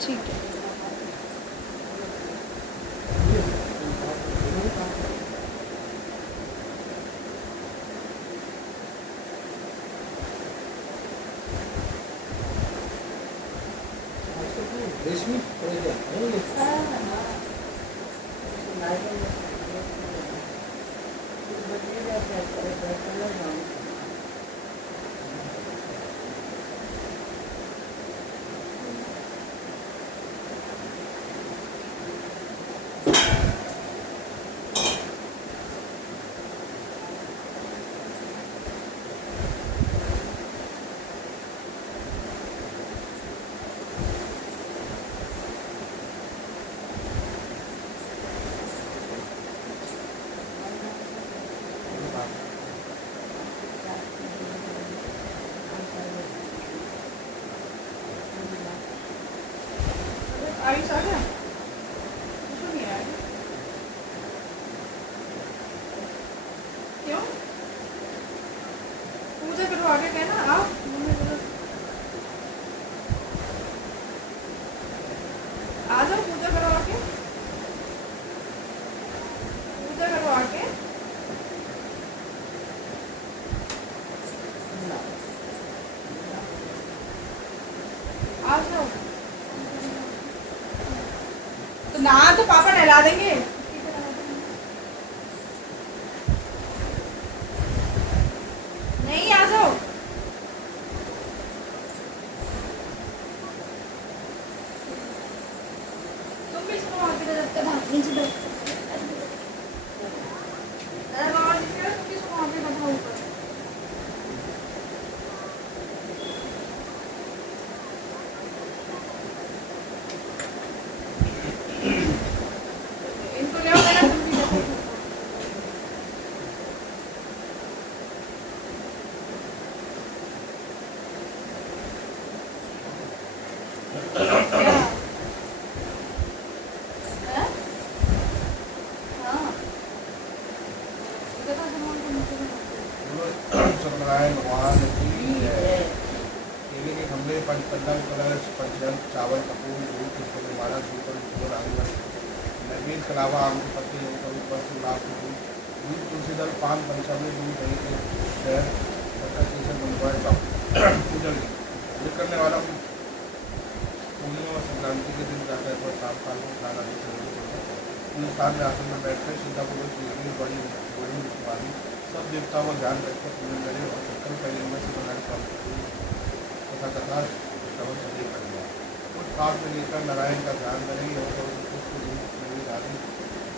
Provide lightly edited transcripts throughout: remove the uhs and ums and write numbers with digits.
ठीक है। रेशमी आयुष आ गया? कुछ नहीं आया क्यों? पूजा करवा के गए ना आप? आ जाओ पूजा करवा के। पूजा करवा के आ जाओ। तो ना तो पापा नहला देंगे। नहीं आ जाओ। तुम भी सुनो आगे जब तक भागने से दो। दादा बाबा जी के तुम भी सुनो आगे जब ऊपर। इनको ले आओ मेरा तुम भी देखो। क्या? हैं? हाँ। देखो जमाने को नीचे में। सत्यनारायण भगवान की जय। केले के खम्भे पंचपल्लव कलश पंचजल चावल कपूर धूप पुष्प निर्माणा धूप और आंगन नैवेद्य के अलावा आम के पत्ते वस्त्र गुलाब के फूल दूध तुलसी दल पान पंचामृत दूध दही के शहर तथा केसर मंगवाए का पूजन ये करने वाला पूर्णिमा व संक्रांति के दिन जाता है पर शाम काल में स्नान आदि से हिंदुस्तान में आसन में बैठकर सीतापूर्वक बड़ी बड़ी विश्वासी सब देवताओं का ध्यान रखकर पूजन करें और सकल पहले से बनाने तथा कथा श्रवण सदैव करेंगे कुछ पाप में लेकर नारायण का ध्यान करेंगे और आदि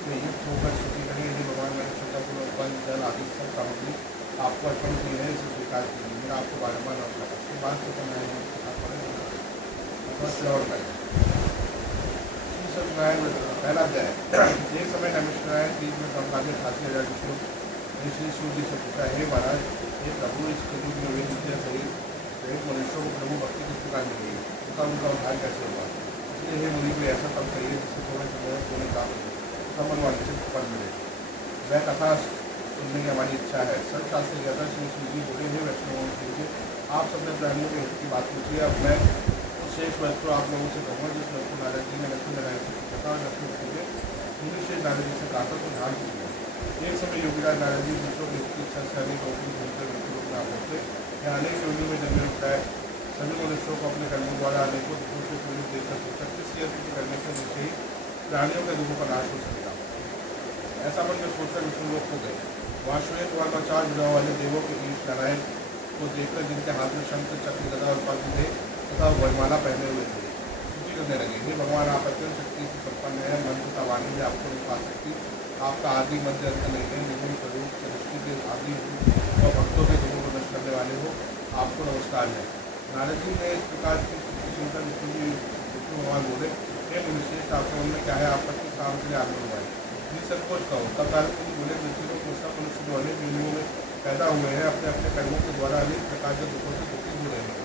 में युक्त होकर स्तुति करें। यदि भगवान मैंने श्रद्धापूर्वक फल जल आदि सब सामग्री आपको अर्पण की है इसे स्वीकार कीजिए। मेरा आपको बारम्बार नमस्कार। उसके बाद से श्रवण करें। श्री सत्यनारायण पहला अध्याय। एक समय नमस्कार तीज में संपादित 88,000 विष्णु ने श्री सूर्य जी से पूछा, हे महाराज, हे प्रभु, इस कलयुग में वे विद्या सहित मनुष्यों को प्रभु भक्ति किस प्रकार मिलेगी, उनका उद्धार कैसे होगा? इसलिए हे मुनि को ऐसा तब करिए जिससे थोड़े समय सोने का समन्वय फल मिले। वह कथा सुनने की हमारी इच्छा है। सब शास्त्र से ज्यादा श्री सूर्य जी बोले, हे वैष्णव कीजिए, आप सबने प्राणियों के हित की बात पूछी है। अब मैं उस शेष वस्तु को आप लोगों से कहूँगा जिस वस्तु नारद जी ने लक्ष्मी नारायण से कथा और लक्ष्मी के मुनि शेष नारद जी से कहा था तो ध्यान दीजिए। एक समय योगीराज नारद जी दूसरों की हित की इच्छा से अनेक लोगों को घूमकर मृत्यु में आप होते या अनेक योनियों में जन्म उठाए। सभी मनुष्यों को अपने कर्मों द्वारा अनेकों दुखों से पीड़ित देकर सोचा किस स्तुति करने से मुझे ही प्राणियों के दुखों का नाश हो सकेगा। ऐसा मन में सोचकर विष्णु लोक हो गए। वहाँ श्वेत वर्ण 4 विधवाओं वाले देवों के ईश नारायण को देखकर जिनके हाथ में शंख चक्र गदा और पद्म थे तथा वरमाला पहने हुए थे स्तुति करने लगे। हे भगवान, आप अत्यंत शक्ति से संपन्न है, मन तथा वाणी से आपको नहीं पा सकती। आपका आदि मध्य अंत नहीं है, निर्गुण स्वरूप सृष्टि के आदि और भक्तों के दुखों को नष्ट करने वाले हो, आपको नमस्कार है। नारद जी ने इस प्रकार की सुनकर विष्णु भगवान बोले, हे मुनिश्रेष्ठ, आपके मन में क्या है? आप किस काम के लिए आगे हुआ है? निसंकोच कहो। तब नारद मुनि बोले, मृत्यु लोग सब मनुष्य जो अनेक योनियों में पैदा हुए हैं अपने अपने कर्मों के द्वारा अनेक प्रकार के दुखों से दुखी हो रहे हैं।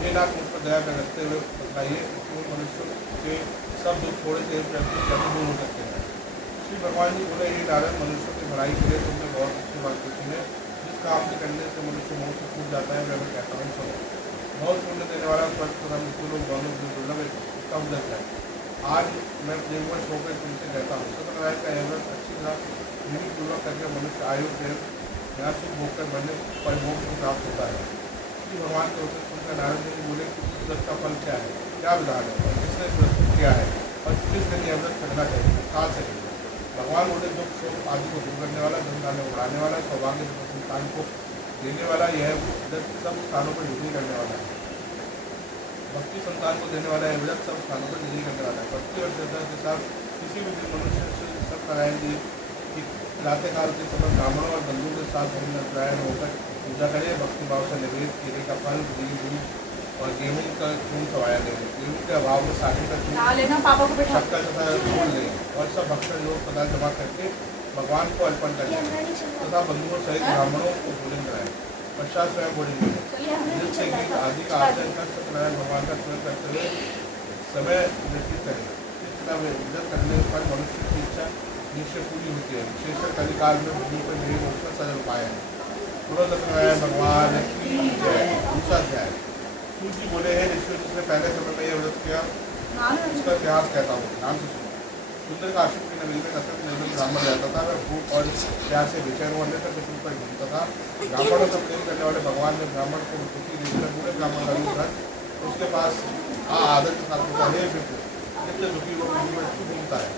हे नाथ, मुझ पर दया रखते हुए बताइए, उन मनुष्यों के सब दुख थोड़े से प्रति कैसे दूर हो सकते हैं? श्री भगवान जी बोले, हे नारद, मनुष्यों की भलाई के लिए तुमने बहुत अच्छी बात पूछी है। जिस काम के करने से मनुष्य मौत से छूट जाता है वह मैं कहता हूँ सुनो। बहुत पुण्य देने वाला स्वर्ग तथा मृत्यु लोग दोनों दुर्लभ का व्रत है। आज मैं प्रेमवश होकर तुमसे कहता हूँ, सत्यनारायण का यह व्रत अच्छी तरह विधि पूर्वक करके मनुष्य आयु से यहाँ सुख भोग कर बनने पर मोक्ष को प्राप्त होता है। श्री भगवान के उत्तर सुनकर नारद जी बोले कि इस व्रत का फल क्या है, क्या विधान है, और किसने इस व्रत को किया है, और किस दिन यह व्रत करना चाहिए, कहाँ से भगवान बोले दुख शोक आदि को दूर करने वाला, धन धान्य उड़ाने वाला, सौभाग्य संतान को देने वाला, यह व्रत सब स्थानों पर युद्धि करने वाला है। भक्ति संतान को देने वाला है, व्रत सब स्थानों पर युद्धि करने वाला है। भक्ति और श्रद्धा के साथ किसी भी दिन मनुष्य सत्यनारायण जी की प्रातः काल के समय ब्राह्मणों और बंधुओं के साथ नारायण होकर पूजा करे। भक्ति भाव से निवेद केले का फल, घी, दूध और गेहूं का खून चढ़ाया देंगे। गेहूं के अभाव में सागर का खून, शक्कर तथा छोड़ दें और सब भक्षण योग पदार्थ जमा करके भगवान को अर्पण करें तथा बंधुओं सहित ब्राह्मणों को भोजन कराएं। पश्चात स्वयं भोजन करें। नृत्य गीत आदि का आचरण कर सत्यनारायण भगवान का स्मरण करते हुए समय व्यतीत करें। इस तरह व्रत करने पर मनुष्य की इच्छा निश्चय पूरी होती है। विशेषकर कलिकाल में भूमि पर मेरे मोक्ष का सरल उपाय है। बोलो सत्यनारायण भगवान की जय। दूसरा अध्याय। सूर्य बोले हैं ऋषियों, जिसने पहले समय में यह व्रत किया उसका इतिहास कहता हूँ, ध्यान से सुनो। सुंदर काश्यप की नगरी में नतन निर्धन ब्राह्मण रहता था। वह भूख और प्यास से बेचैन होने तक पृथ्वी पर घूमता था। ब्राह्मणों से प्रेम करने वाले भगवान ने ब्राह्मण को दुखी देखकर पूरे ब्राह्मण का रूप धर उसके पास आदर के साथ पूछा, हे मित्र, नित्य दुखी वो पृथ्वी पर क्यों घूमता है?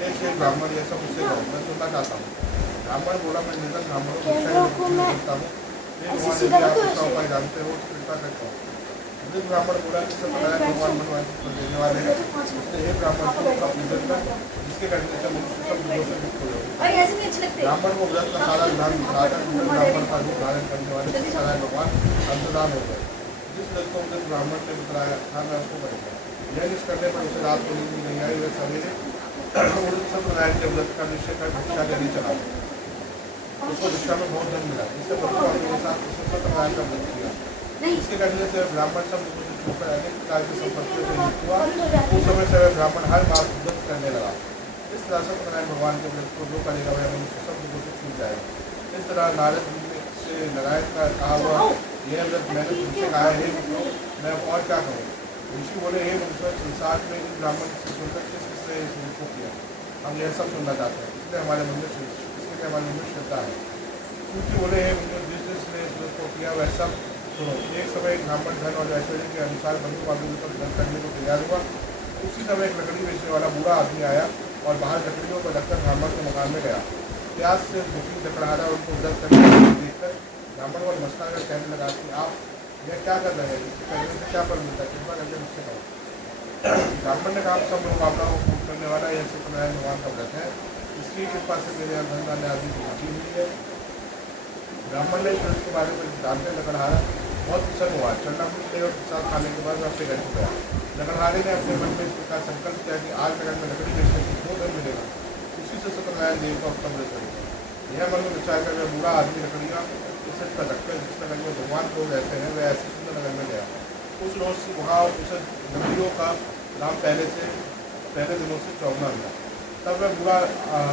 हे श्रेष्ठ ब्राह्मण, यह सब मुझसे कहो, मैं सुनना चाहता हूँ। ब्राह्मण बोला, मैं निर्धन ब्राह्मणों को करता हूँ। हे भगवान, यदि आप उसका उपाय जानते हो तो कृपा करता हूँ। वृद्ध ब्राह्मण बोला कि सत्यनारायण भगवान मनवांछित फल देने वाले हैं। उसने हे ब्राह्मण को उसका पूजन कर, जिसके करने से मनुष्य सब दुखों से मुक्त हो जाएगा। ब्राह्मण को व्रत का सारा विधान बताकर ब्राह्मण का रूप धारण करने वाले सत्यनारायण भगवान अंतर्धान हो गए। जिस व्रत को वृद्ध ब्राह्मण ने बताया था मैं उसको करेंगे। यह निश्चय करने पर उसे रात को नींद नहीं आई। वह सवेरे सत्यनारायण के व्रत का निश्चय कर भिक्षा देने चला। उसको भिक्षा में बहुत धन मिला। इससे भगवान के साथ उसने सत्यनारायण का व्रत किया। इसके करने से ब्राह्मण सब लोगों से छूकर अनेक प्रकार की संपत्तियों से युक्त हुआ। उस समय से वह ब्राह्मण हर मास व्रत करने लगा। इस तरह सत्यनारायण भगवान के व्रत को जो करेगा वह मनुष्य सब लोगों से छूट जाएगा। इस तरह नारद जी से नारायण का कहा हुआ यह व्रत मैंने तुमसे कहा है, मैं और क्या कहूँ। ऋषि बोले, हे मनुष्य, संसार में इस ब्राह्मण से सुनकर किस किसने इस व्रत को किया? हम यह सब सुनना चाहते हैं, इसलिए हमारे मन में श्रद्धा है। सूर्य बोले, हे मनुष्य, जिस जिसने इस व्रत को किया वह सब सुनो। एक समय एक ब्राह्मण धन और ऐश्वर्य के अनुसार बंधु बांधवों पर धन करने को तैयार हुआ। उसी समय एक लकड़ी बेचने वाला बूढ़ा आदमी आया और बाहर लकड़ियों पर रखकर ब्राह्मण के मकान में गया। प्यास से दुखी लकड़हारा उनको व्रत करने देखकर ब्राह्मण को नमस्कार कर कहने लगा कि आप यह क्या कर रहे हैं? इसके करने से क्या फल मिलता है? कृपा करके मुझसे कहो। ब्राह्मण ने कहा, सब मुकाबला को पूर्ण करने वाला यह सत्यनारायण भगवान का व्रत है। इसकी कृपा से मेरे यहाँ धन धान्य आदि की वृद्धि हुई है। ब्राह्मण ने व्रत के बारे में जानते लकड़हारा बहुत प्रसन्न हुआ। चरणामृत और प्रसाद खाने के बाद अपने घर को गया। लकड़हारे ने अपने मन में इस प्रकार संकल्प किया कि आज अगर मैं लकड़ी बेचने की जो धन मिलेगा उसी से सत्यनारायण देव का उत्तम व्रत करेगा। यह मन में विचार कर वह बूढ़ा आदमी लकड़ियाँ इस पर रखकर जिस नगर में भगवान लोग रहते हैं वह ऐसे सुंदर नगर में गया। उस रोज से वहाँ उस लकड़ियों का दाम पहले दिनों से चौगुना मिला। तब वह बूढ़ा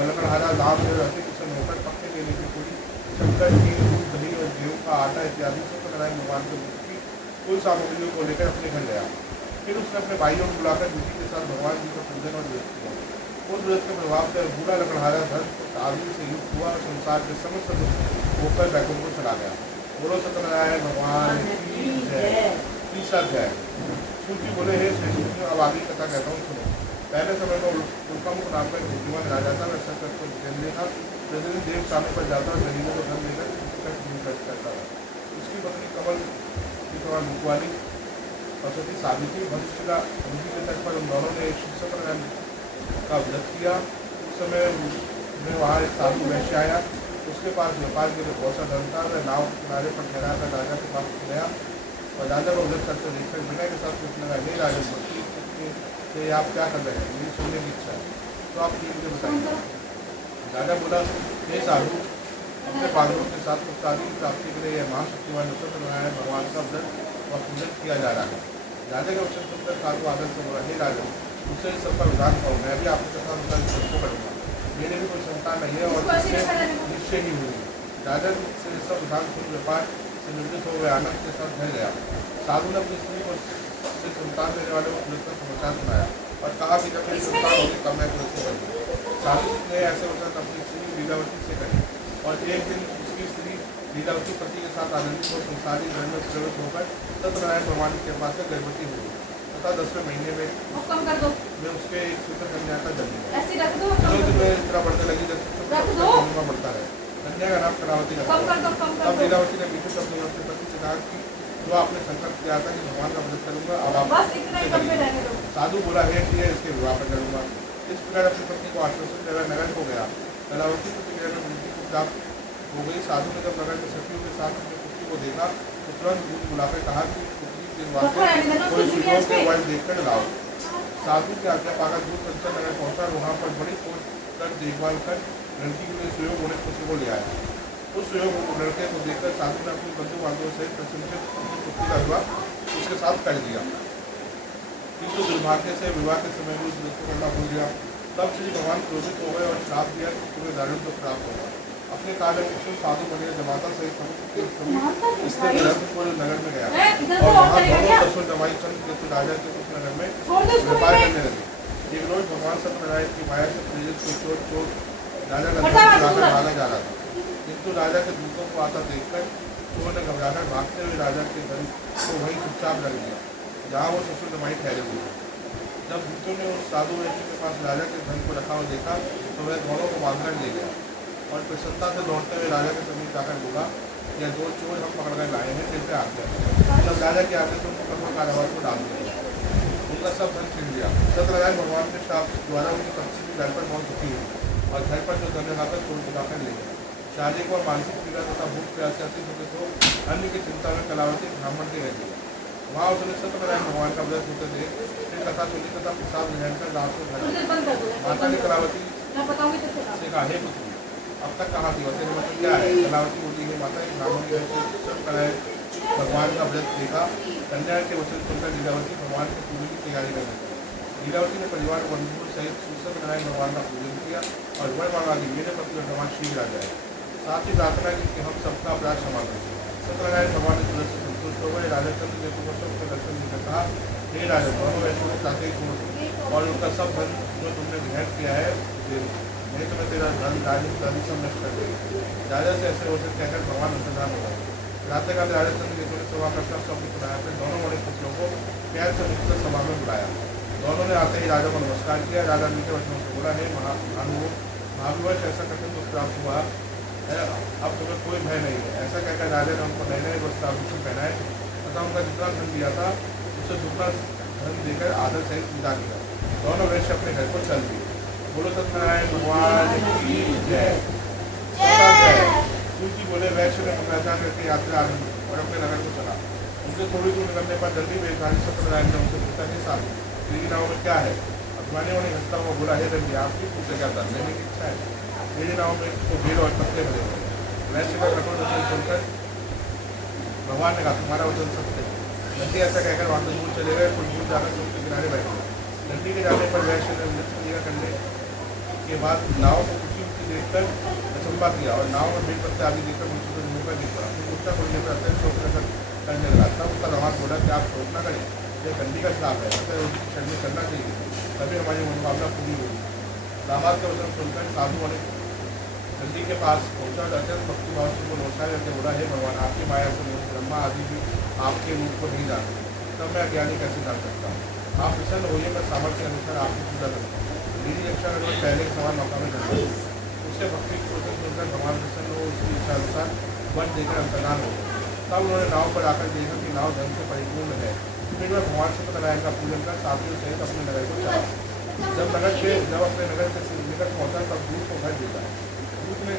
लकड़हारा दाम में रहते किसान होकर पक्के केले की पूरी, शक्कर की, दूध, दही और गेहूँ का आटा इत्यादि सत्यनारायण भगवान के व्रत की कुल सामग्रियों को लेकर अपने घर गया। फिर उसने अपने भाइयों को बुलाकर विधि के साथ भगवान जी का पूजन और व्रत किया। उस व्रत के प्रभाव से बूढ़ा लकड़हारा धन आदि से युक्त हुआ और संसार के समस्त दुख होकर बैकुंठ को चला गया। बोलो सत्यनारायण भगवान की जय। तीसरा अध्याय। सूर्य बोले, हे श्रेष्ठ, अब आगे कथा कहता हूँ, सुनो। पहले समय में उनका मुख नाम का एक बुद्धिमान राजा था। वह सत्य को जन्मे था। प्रतिदिन देव स्थानों पर जाता और गरीबों को धन देकर करता था। उसकी पत्नी कमल की समान मुख वाली और सती सावित्री भविष्य का नदी के तट पर उन दोनों ने एक सत्यनारायण का व्रत किया। उस समय में वहाँ एक साधु वैश्य आया। उसके पास व्यापार के लिए बहुत सा धन था। वह नाव के किनारे पर ठहरा कर राजा के पास गया और राजा को व्रत करते देखकर विनय के साथ पूछने लगा, हे राजन, भक्ति से आप क्या कर रहे हैं? मेरी सुनने की इच्छा है, तो आप ये मुझे बताइए। राजा बोला, हे साधु, अपने पांडवों के साथ मुक्तादि की प्राप्ति के लिए यह महाशक्तिमान सत्यनारायण भगवान का व्रत और पूजन किया जा रहा है। राजा का वचन सुनकर साधु आदर से बोला, हे राजन, मुझसे इस सब पर विधान कहो, मैं भी आपके कथा अनुसार सबको करूँगा। मेरे भी कोई संतान नहीं है और निश्चय ही हुई। राजा से सब विधान सुन व्यापार से निर्मित हो गए आनंद के साथ घर गया। साधु ने अपनी स्त्री को संतान देने वाले को पुलिस का समाचार सुनाया और कहा कि जब मेरी संतान होगी तब मैं पुलिस को करूँगी। साधु ने ऐसे वचन अपनी स्त्री लीलावती से कहे और एक दिन उसकी स्त्री लीलावती पति के साथ आनंदित और संसारी घर में प्रवृत्त होकर सत्यनारायण भगवान की कृपा से गर्भवती हुई तथा 10वें महीने में उसके एक सुंदर कन्या का जन्म हुआ। जो दिन में इतना बढ़ने लगी जन्म बढ़ता है। कन्या का नाम कलावती रखा। तब लीलावती ने मीठे शब्दों में अपने पति से कहा कि जो आपने संकल्प किया था कि भगवान का व्रत करूंगा अब आप साधु बोला है कि इसके विवाह पर करूंगा। इस प्रकार अपनी पत्नी को आश्वासन देकर नगर हो गया। कलावती प्रतिक्रिया में वृद्धि को प्राप्त हो गई। साधु ने जब नगर में सखियों के साथ अपनी पुत्री को देखा तो तुरंत दूध बुलाकर कहा कि पुत्री के वास्ते कोई सुयोग के वन देखकर लाओ। साधु की आज्ञा पाकर दूध कंचन नगर पहुंचा। वहाँ पर बड़ी खोज कर देखभाल कर लड़की के लिए सुयोग होने पुत्र को ले आया। उस सुयोग लड़के को देखकर साधु ने अपनी बंधु बांधवों सहित प्रशंसित अपनी पुत्री का विवाह उसके साथ कर दिया, किंतु दुर्भाग्य से विवाह के समय भी उसको करना भूल गया। तब श्री भगवान क्रोधित हो गए और श्राप दिया कि तुम्हें दारुण दुख प्राप्त होगा। अपने कार्य कुशल साधु बने जमाता सहित इसलिए नगर में गया और वहाँ दोनों ससुर जमाई चंद्र राजा के उस नगर में व्यापार करने लगे। एक रोज भगवान सत्यनारायण की माया से प्रेरित कोई चोर राजा का मारा जा रहा था, किंतु राजा के दूतों को आता देखकर चोर ने घबराकर भागते हुए राजा के धन को वहीं चुपचाप रख दिया जहाँ वो ससुर जमाई ठहरे हुए। जब दूतों ने उस साधु व्यक्ति के पास राजा के धन को रखा हुआ देखा तो वह दोनों को बांधकर ले गया और प्रसन्नता से लौटते हुए राजा के समीप जाकर बोला, यह दो चोर हम पकड़ कर लाए हैं, कैसे आ गया। जब राजा के आगे तो मुकदमा कारावास को डाल दिया, उनका सब धन छीन लिया। सत्यनारायण भगवान के श्राप द्वारा उनकी पत्नी भी घर पर बहुत दुखी हुई और घर पर जो धन लगाकर चोर चुराकर ले गया। शारीरिक और मानसिक पीड़ा तथा भूख प्यास से अति होते तो अन्य की चिंता में कलावती ब्राह्मण के रह गई। वहाँ उसने सत्यनारायण भगवान का व्रत होते देख फिर कथा सुनी तथा प्रसाद ग्रहण कर रात को घर माता ने कलावती से कहा, हे पुत्री अब तक कहाँ थी, तेरे मतलब क्या है। कलावती बोली, है माता एक ब्राह्मण के सत्यनारायण भगवान का व्रत देखा। कन्या के वचन सुनकर लीलावती भगवान के पूजन की तैयारी करने लगी। लीलावती ने परिवार बंधुओं सहित सत्यनारायण भगवान का पूजन किया और वर मांगा कि मेरे पति का भगवान शीघ्र आ जाए। साथ ही प्रार्थना की कि हम सबका अपराध क्षमा करें। सत्यनारायण भगवान ने तुरंत से संतुष्ट हो गए। राजा चंद्र ने सबके दर्शन देकर कहा, हे राजा दोनों वैश्यों को चाहते ही छोड़ और उनका सब धन जो तुमने ग्रहण किया है नहीं तो मैं तेरा धन राजन सब नष्ट कर देगी। राजा से ऐसे वचन कहकर भगवान अंतर्धान हो गए। प्रातःकाल राजा चंद्र ने तुरंत सभा का सब शब्द सुनाया। फिर दोनों बड़े पुत्रों को प्यार से मुक्त सभा में बुलाया। दोनों ने आते ही राजा को नमस्कार किया। राजा मीठे वचनों से बोला, हे महानुभाव ऐसा कठिन दुख प्राप्त हुआ है, अब तुम्हें कोई भय नहीं है। ऐसा कहकर राजा ने उनको नए नए वस्त्र आभूषण पहनाए तथा उनका जितना धन दिया था उससे दुगना धन देकर आदर सहित विदा किया। दोनों वैश्य अपने घर को चल दिए। बोलो सत्यनारायण भगवान की जय। सूची बोले, वैश्य ने मंगलाचरण करके यात्रा आरंभ और अपने नगर को चला। उनसे थोड़ी दूर निकलने पर जल्दी वेशधारी सत्यनारायण ने उनसे पूछा, नहीं साधु तेरी नाव में क्या है। अभिमानी उन्हें हंसता हुआ बोला, हे रंगी आपकी पूछे क्या धन लेने की इच्छा है। मेरी नाव में तो बेल और पत्ते भरे हुए। वैश्य का कठोर वचन सुनकर भगवान ने कहा, तुम्हारा वचन सत्य है। लंडी ऐसा कहकर वहाँ से दूर चले गए। कुछ दूर जाकर सूर्य के किनारे बैठ गए। लंडी के जाने पर वैश्य ने नृत्य क्रिया करने के बाद नाव को ऊँची ऊँची देखकर अचंबा किया और नाव में बेल पत्ते आदि देखकर मुझे को मुँह का देखा। फिर गुस्सा खोलने पर अत्यंत शोक करने लगा। तब उसका दामाद बोला कि आप शोक न करें, यह गंदी का श्राप है, अतः उसकी क्षण करना चाहिए, तभी हमारी मनोकामना पूरी होगी। दामाद के वचन सुनकर साधु वाले नंदी के पास पहुंचा और अत्यंत भक्ति भाव से नमस्कार करके बोला, हे भगवान आपकी माया से ब्रह्मा आदि भी आपके रूप को नहीं जानते, तब मैं अज्ञानी कैसे जान सकता हूँ। आप प्रसन्न होइए, मैं सामर्थ्य के अनुसार आपकी पूजा करूँगा। मेरी रक्षा करने पहले के समान मौका में करता हूँ। उससे भक्ति पूजन सुनकर भगवान प्रसन्न हो उसकी इच्छा अनुसार वन देकर अंतर्धान हो गए। तब उन्होंने नाव पर आकर देखा कि नाव धन से परिपूर्ण है। फिर वह भगवान सत्यनारायण का पूजन कर साथियों सहित अपने नगर को चला। जब अपने नगर के निकट पहुंचा तब दूत को घर भेजा। दूत ने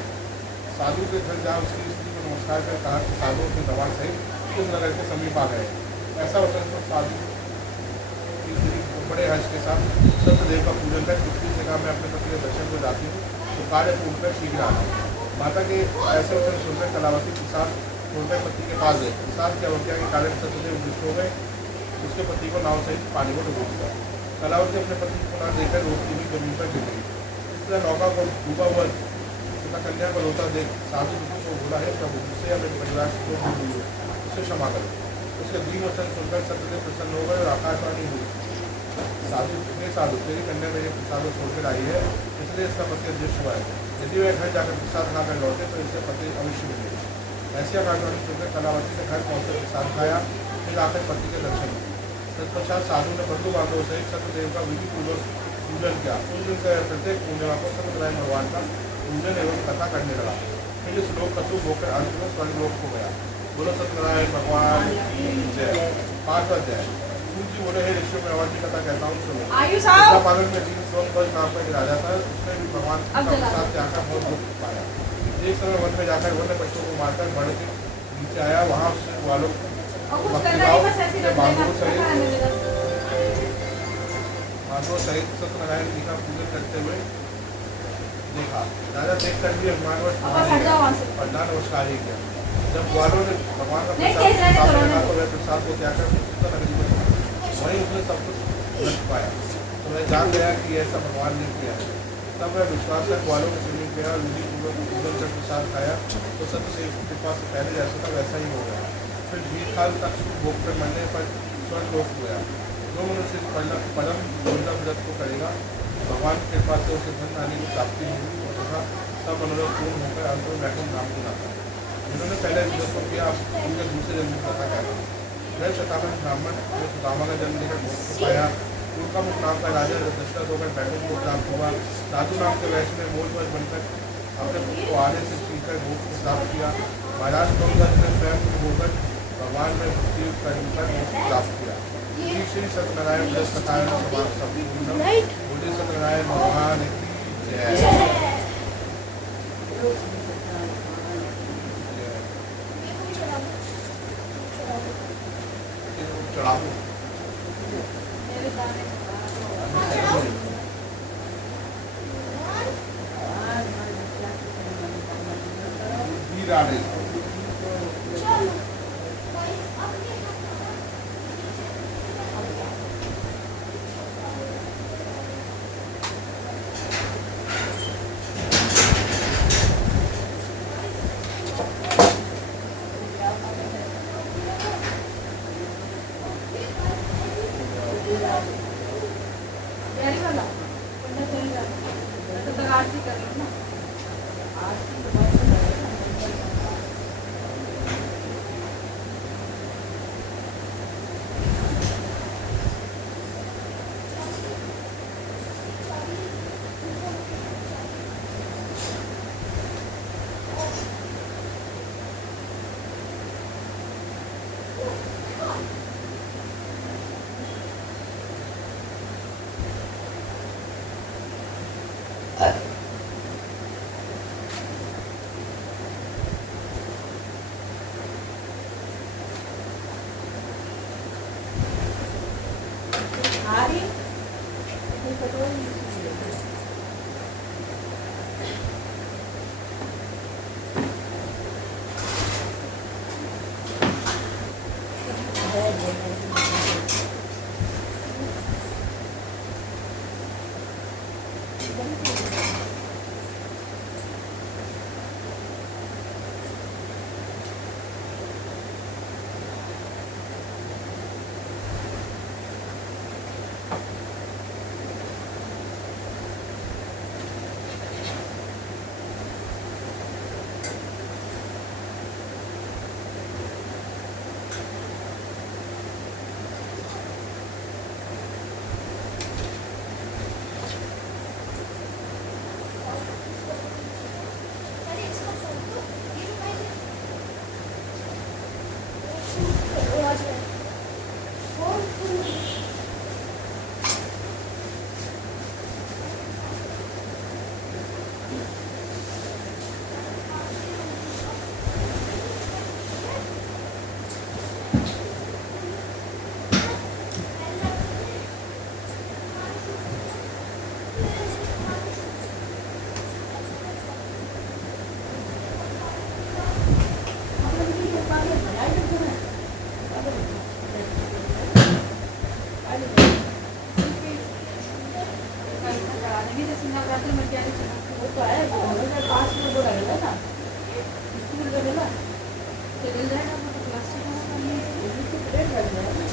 साधु के घर जा उसकी स्त्री को नमस्कार कर कहा कि साधु के दवान सहित उस नगर के समीप आ गए। ऐसा वचन सुन साधु की स्त्री बड़े हर्ष के साथ सत्यदेव का पूजन कर पुत्री से कहा, मैं अपने पति के दर्शन को जाती हूँ तो कार्य पूर्ण कर शीघ्र आना। माता के ऐसे वचन सुनकर कलावती प्रसाद छोड़कर पति के पास गए। प्रसाद की अवज्ञा के कारण सत्यदेव दुष्ट हो गए। उसके पति को नाव सहित पानी को डुबो दिया। कलावती अपने पति को न देखकर रोकती हुई जमीन पर गिर गई। इसलिए नौका को डूबा हुआ तथा कन्या को रोता देख साधु को बोला, है प्रभु मुझसे या मेरे परिवार को हुई है, उसे क्षमा करो। उसके दीन वचन सुनकर सत्यदेव प्रसन्न हो गए और आकाश आकाशवाणी हुई। साधु ने साधु तेरी कन्या मेरे प्रसाद को छोड़कर आई है, इसलिए इसका पति अदृश्य हुआ है। यदि वह घर जाकर प्रसाद खाकर लौटे तो इसे पति अवश्य मिले। ऐसी आकाशवाणी सुनकर कलावती ने घर पहुंचकर प्रसाद खाया, फिर आकर पति के दर्शन किए। तत्पश्चात साधु ने बंधु बांधवों सहित सत्यदेव का विधि पूर्वक पूजन किया। उस दिन से प्रत्येक पूर्णिमा को सत्यनारायण भगवान का पूजन एवं कथा करने लगा। फिर इस लोक कसूब होकर अंत में स्वर्गलोक को गया। बोलो सत्यनारायण भगवान की जय। 5वां अध्याय। सूर्य बोले, हे ऋषियों में और भी कथा कहता हूँ सुनो। पालन में तीन सोमध्वज नाम का एक राजा था। उसने भी भगवान का प्रसाद त्यागकर बहुत दुख पाया। एक समय वन में जाकर वन्य पशुओं को मारकर बड़ के नीचे आया। वहाँ उसने ग्वालों माधव सहित सत्यनारायण जी का पूजन करते हुए देखा। राजा देख कर भी अभिमानवश पंडा नमस्कार ही किया। जब ग्वालों ने भगवान का प्रसाद लगा तो वह प्रसाद को त्यागकर सीता नगरी में वहीं उसने सब कुछ नष्ट पाया। तो वह जान गया कि ऐसा भगवान ने किया है। तब वह विश्वास कर ग्वालों में समीप गया और विधि पूर्वक पूजन कर प्रसाद खाया तो सत्य के पास से पहले जैसा था वैसा ही हो गया। फिर जीतकाल तक भोग कर मरने पर स्वर्ग लोक गया। जो मनुष्य परम दुर्लभ व्रत को करेगा, भगवान की कृपा से उसे धन आने की प्राप्ति होगी तथा सब अनुरोध पूर्ण होकर अंत में वैकुंठ धाम को जाता है। जिन्होंने पहले व्रत किया उनके दूसरे जन्म की कथा कहता है। वह शतानंद ब्राह्मण जो सुदामा का जन्म लेकर मोक्ष को पाया, उनका मुख नाम का राजा दशरथ होकर वैकुंठ को प्राप्त हुआ। साधु नाम के वैश्य ने मूलध्वज बनकर अपने पुत्र को आने से सीखकर मोक्ष को प्राप्त किया। महाराज सोमदत्त ने स्वयं होकर भगवान में भक्ति कर मोक्ष प्राप्त किया। श्री सत्यनारायण व्रत कथा समाप्त। बोले सत्यनारायण भगवान की जय। चढ़ाओ आरती कर लो ना।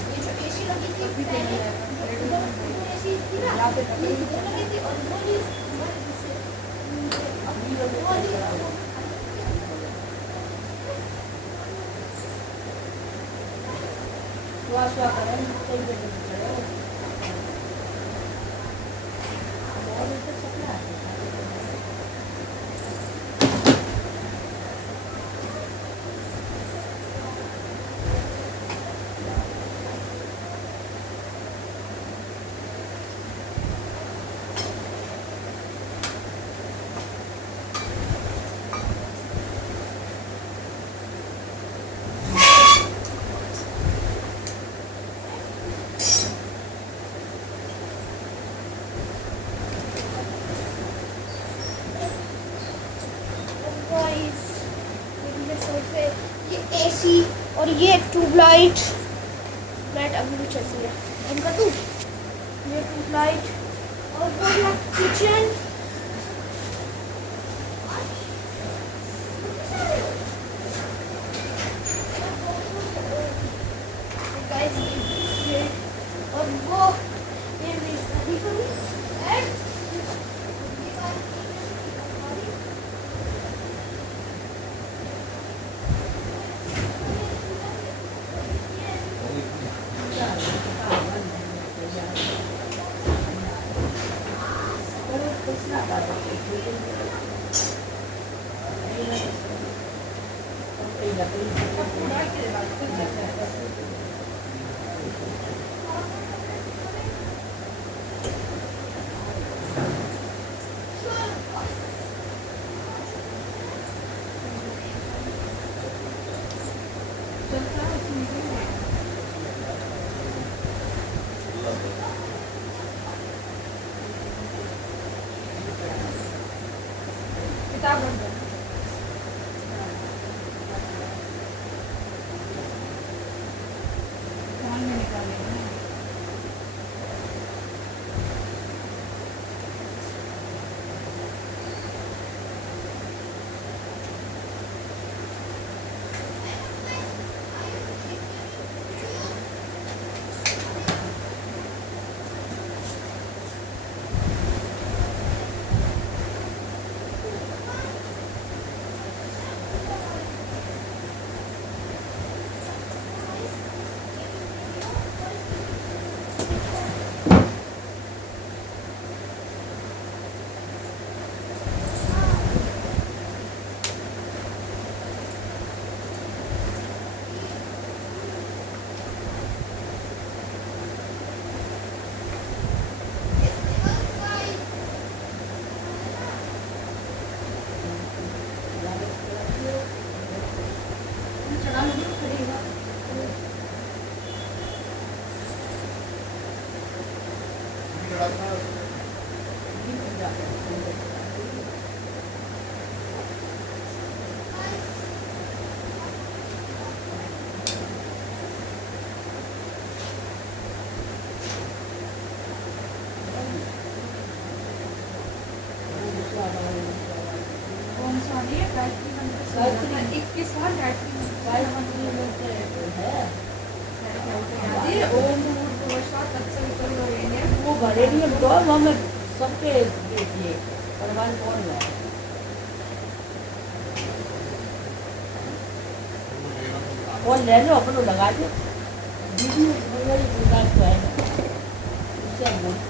ये जो एसी लगी थी आते पकड़ी सुहा करें सही जगह ये एसी और ये ट्यूबलाइट लाइट अभी भी चल रही है इनका तो ये ट्यूबलाइट और वो है किचन गाइस ये और वो ये मेरी स्टडी करूँ एंड किताब रख दो फोन में निकालेगा ना कौन सा नहीं है गायत्री मंत्र 21 बार गायत्री मंत्र है ओम भूर्भुवस्सुः तत्सवितुर्वरेण्यं वो भरे नहीं है तो हम सबके देखिए परिवार कौन है और ले लो अपन लगा दो दीदी मेरी दुकान तो है ना उससे हम बोल